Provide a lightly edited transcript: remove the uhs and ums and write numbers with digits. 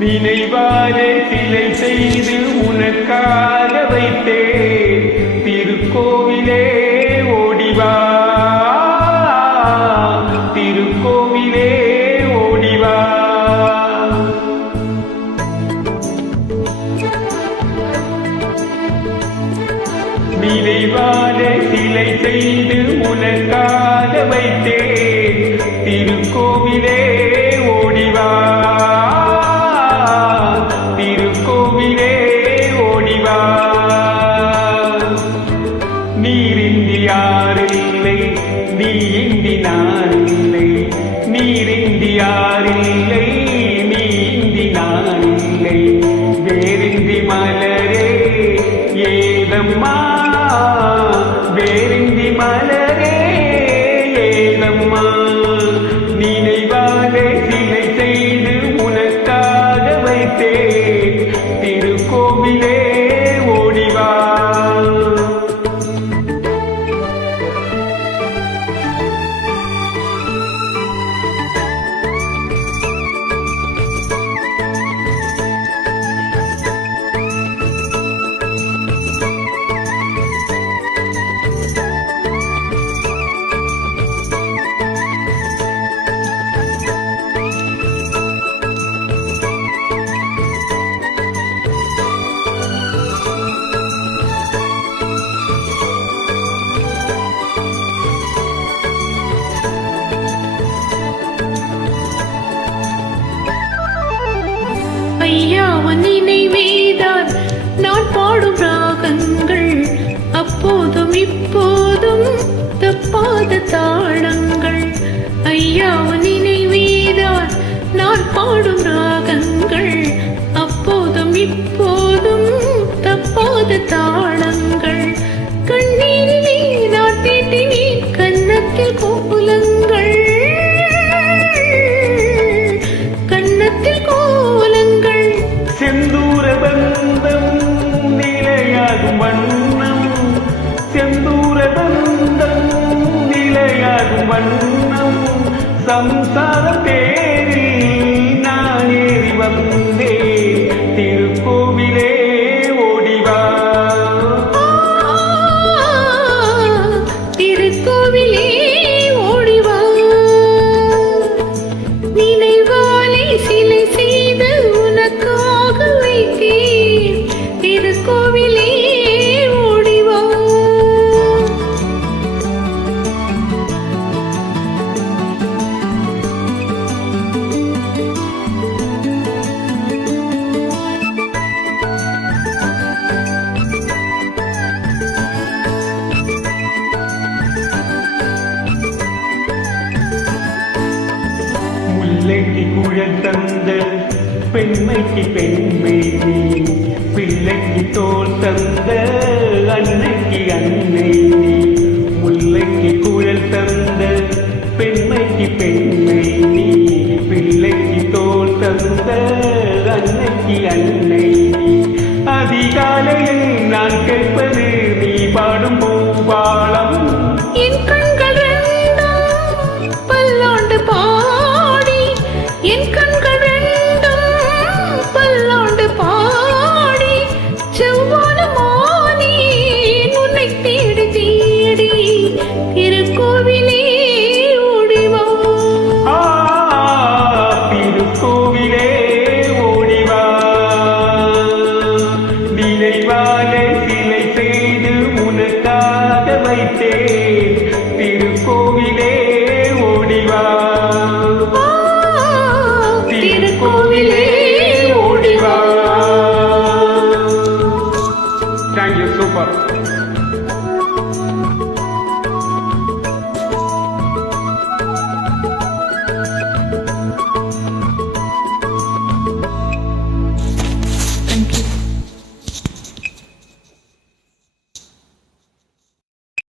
நினைவாலே சிலை செய்து உனக்காக வைத்தேன் திருக்கோவிலே ஓடிவா திருக்கோவிலே ஓடிவா நினைவாலே சிலை செய்து உனக்காக வைத்தேன் திருக்கோவிலே ஓடிவா திருக்கோவிலே ஓடிவா நீரின்றி யாரில்லை நீ இன்றி நானில்லை நீரின்றி யாரில்லை நீ இன்றி நானில்லை வேரின்றி மலரே ஏதம்மா வேரின்றி மலரே ஏதம்மா நினைவாலே சிலை செய்து உனக்காக வைத்தேன் திருக்கோவிலே ஓடிவா ஐயாவன் நினைவேதான் நான் பாடும் ராகங்கள் அப்போதும் இப்போதும் தப்பாத தாளங்கள் ஐயாவன் நினைவேதான் நான் பாடும் ராகங்கள் அப்போதும் இப்போதும் தப்பாத தாளங்கள் கண்ணீரிலே நான் தீட்டினேன் கன்னத்தில் கோலங்கள் கன்னத்தில் கோலங்கள் செந்தூர பந்தம் நிலையாகும் வண்ணம் செந்தூர பந்தம் நிலையாகும் வண்ணம் சம்சார பேரில் நான் ஏறி வந்தே திருக்கோவிலே ஓடிவா திருக்கோவிலே ஓடிவா நினைவாலே சிலை செய்து உனக்காக வைத்தேன் திருக்கோவிலே ஓடிவா முல்லைக்கு குழல் தந்த பெண்மைக்கு பெண்மை நீ பிள்ளைக்கு தோல் தந்த